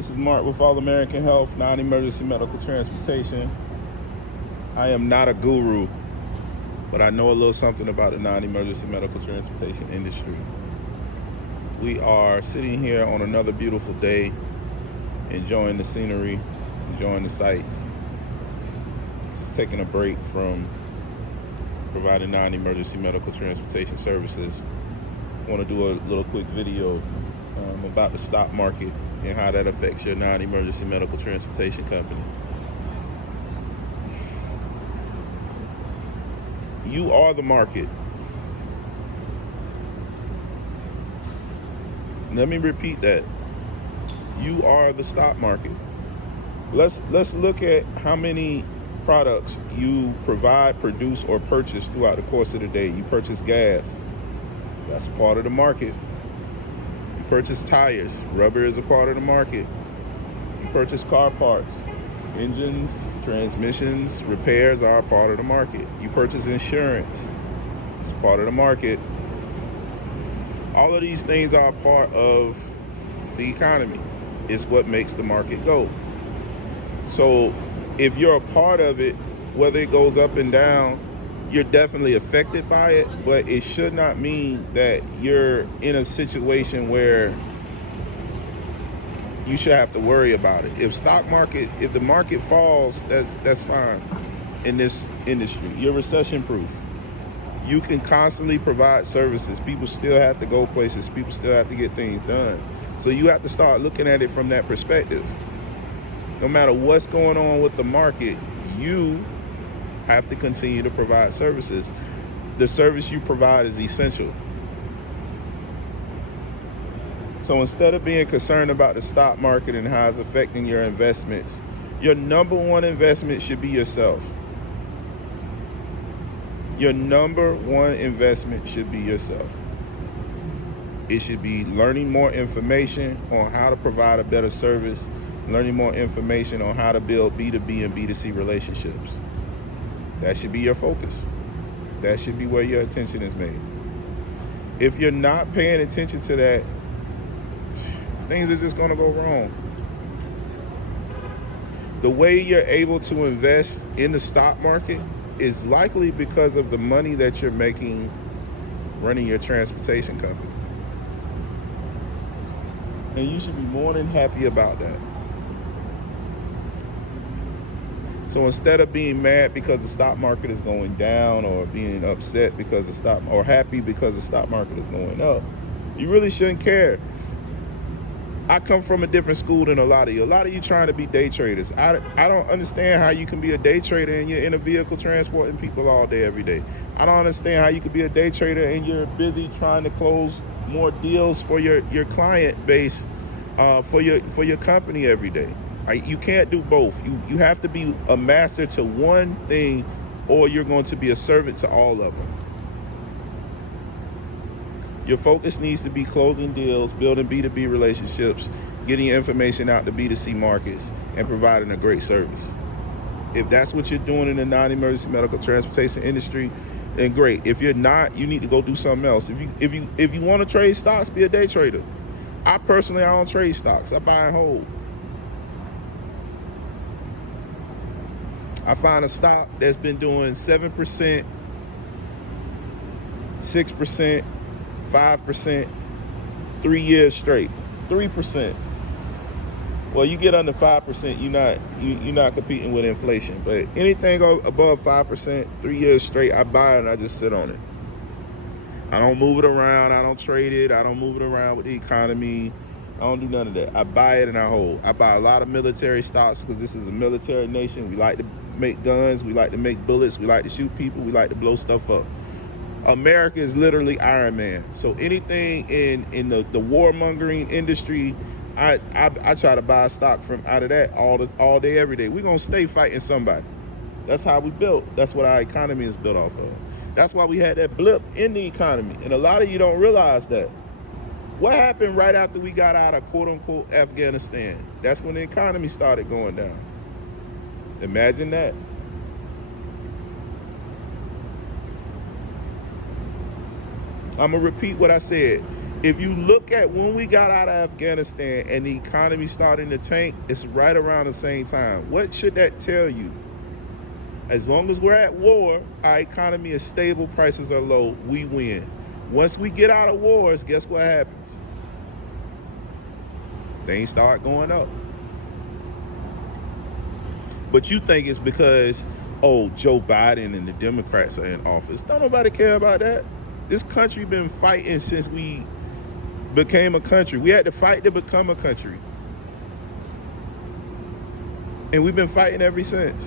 This is Mark with All American Health, non-emergency medical transportation. I am not a guru, but I know a little something about the non-emergency medical transportation industry. We are sitting here on another beautiful day, enjoying the scenery, enjoying the sights. Just taking a break from providing non-emergency medical transportation services. I want to do a little quick video about the stock market and how that affects your non-emergency medical transportation company. You are the market. Let me repeat that. You are the stock market. Let's look at how many products you provide, produce, or purchase throughout the course of the day. You purchase gas. That's part of the market. You purchase tires. Rubber is a part of the market. You purchase car parts. Engines, transmissions, repairs are a part of the market. You purchase insurance. It's part of the market. All of these things are a part of the economy. It's what makes the market go. So if you're a part of it, whether it goes up and down, you're definitely affected by it, but it should not mean that you're in a situation where you should have to worry about it. If the market falls, that's fine in this industry. You're recession proof. You can constantly provide services. People still have to go places. People still have to get things done. So you have to start looking at it from that perspective. No matter what's going on with the market, you have to continue to provide services. The service you provide is essential. So instead of being concerned about the stock market and how it's affecting your investments, your number one investment should be yourself. Your number one investment should be yourself. It should be learning more information on how to provide a better service, learning more information on how to build B2B and B2C relationships. That should be your focus. That should be where your attention is made. If you're not paying attention to that, things are just going to go wrong. The way you're able to invest in the stock market is likely because of the money that you're making running your transportation company. And you should be more than happy about that. So instead of being mad because the stock market is going down, or being upset because or happy because the stock market is going up, you really shouldn't care. I come from a different school than a lot of you. A lot of you trying to be day traders. I don't understand how you can be a day trader and you're in a vehicle transporting people all day, every day. I don't understand how you could be a day trader and you're busy trying to close more deals for your client base, for your company every day. You can't do both. You have to be a master to one thing, or you're going to be a servant to all of them. Your focus needs to be closing deals, building B2B relationships, getting information out to B2C markets, and providing a great service. If that's what you're doing in the non-emergency medical transportation industry, then great. If you're not, you need to go do something else. If you want to trade stocks, be a day trader. I don't trade stocks. I buy and hold. I find a stock that's been doing 7%, 6%, 5%, 3 years straight. 3%. Well, you get under 5%, you're not competing with inflation. But anything above 5%, 3 years straight, I buy it and I just sit on it. I don't move it around. I don't trade it. I don't move it around with the economy. I don't do none of that. I buy it and I hold. I buy a lot of military stocks because this is a military nation. We like to make guns. We like to make bullets. We like to shoot people. We like to blow stuff up. America is literally Iron Man. So anything in the warmongering industry, I try to buy stock from out of that all day, every day. We're going to stay fighting somebody. That's how we built. That's what our economy is built off of. That's why we had that blip in the economy. And a lot of you don't realize that. What happened right after we got out of quote-unquote Afghanistan? That's when the economy started going down. Imagine that. I'm going to repeat what I said. If you look at when we got out of Afghanistan and the economy starting to tank, it's right around the same time. What should that tell you? As long as we're at war, our economy is stable, prices are low, we win. Once we get out of wars, guess what happens? Things start going up. But you think it's because, oh, Joe Biden and the Democrats are in office. Don't nobody care about that. This country been fighting since we became a country. We had to fight to become a country. And we've been fighting ever since.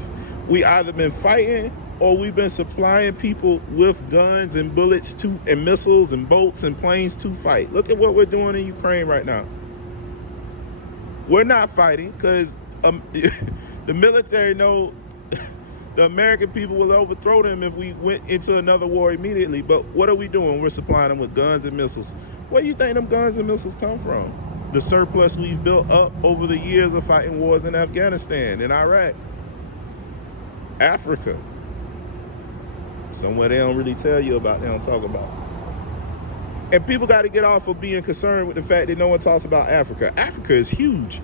We either been fighting or we've been supplying people with guns and bullets to, and missiles and boats and planes to fight. Look at what we're doing in Ukraine right now. We're not fighting because the military know the American people will overthrow them if we went into another war immediately. But what are we doing? We're supplying them with guns and missiles. Where do you think them guns and missiles come from? The surplus we've built up over the years of fighting wars in Afghanistan, in Iraq, Africa. Somewhere they don't really tell you about, they don't talk about. And people got to get off of being concerned with the fact that no one talks about Africa. Africa is huge.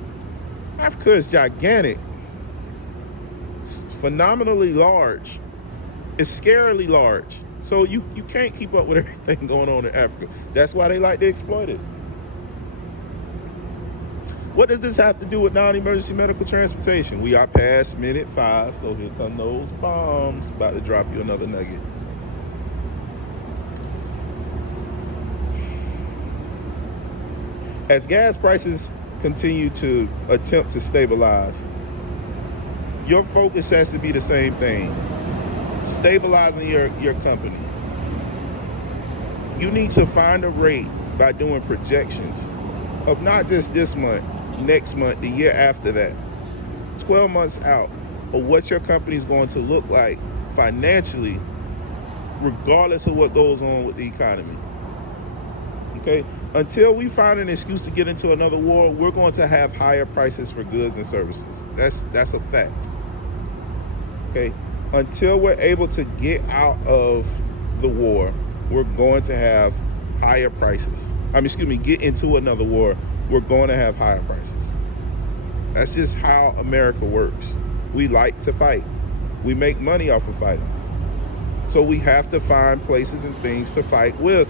Africa is gigantic. It's phenomenally large. It's scarily large. So you can't keep up with everything going on in Africa. That's why they like to exploit it. What does this have to do with non-emergency medical transportation? We are past minute 5, so here come those bombs. About to drop you another nugget. As gas prices continue to attempt to stabilize, your focus has to be the same thing. Stabilizing your company. You need to find a rate by doing projections of not just this month, next month, the year after that, 12 months out, of what your company is going to look like financially, regardless of what goes on with the economy. Okay? Until we find an excuse to get into another war, we're going to have higher prices for goods and services. That's a fact. Okay? Until we're able to get out of the war, we're going to have higher prices. Get into another war, we're going to have higher prices. That's just how America works. We like to fight. We make money off of fighting. So we have to find places and things to fight with.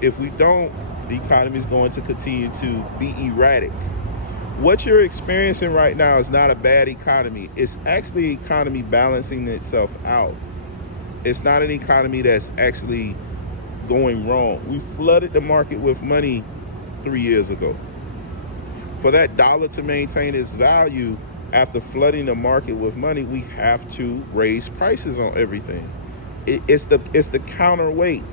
If we don't, the economy is going to continue to be erratic. What you're experiencing right now is not a bad economy. It's actually an economy balancing itself out. It's not an economy that's actually going wrong. We flooded the market with money 3 years ago. For that dollar to maintain its value after flooding the market with money, we have to raise prices on everything. It's the counterweight.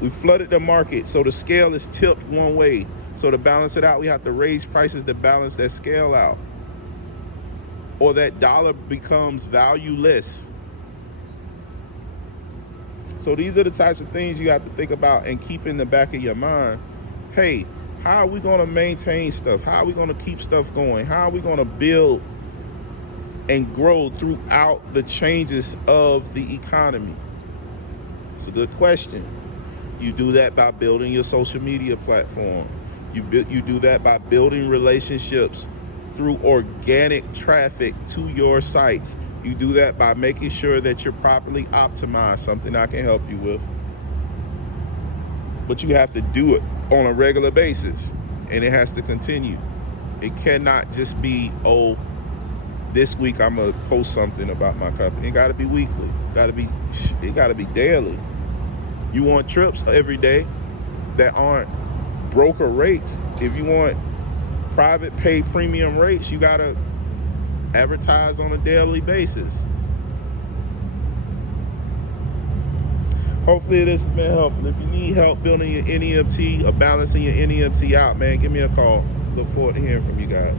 We flooded the market, so the scale is tipped one way. So to balance it out, we have to raise prices to balance that scale out. Or that dollar becomes valueless. So these are the types of things you have to think about and keep in the back of your mind. Hey, how are we going to maintain stuff? How are we going to keep stuff going? How are we going to build and grow throughout the changes of the economy? It's a good question. You do that by building your social media platform. You do that by building relationships through organic traffic to your sites. You do that by making sure that you're properly optimized, something I can help you with. But you have to do it on a regular basis, and it has to continue. It cannot just be, oh, this week I'm gonna post something about my company. It gotta be weekly. It gotta be daily. You want trips every day that aren't broker rates. If you want private pay premium rates, you gotta advertise on a daily basis. Hopefully this has been helpful. If you need help building your NEMT or balancing your NEMT out, man, give me a call. Look forward to hearing from you guys.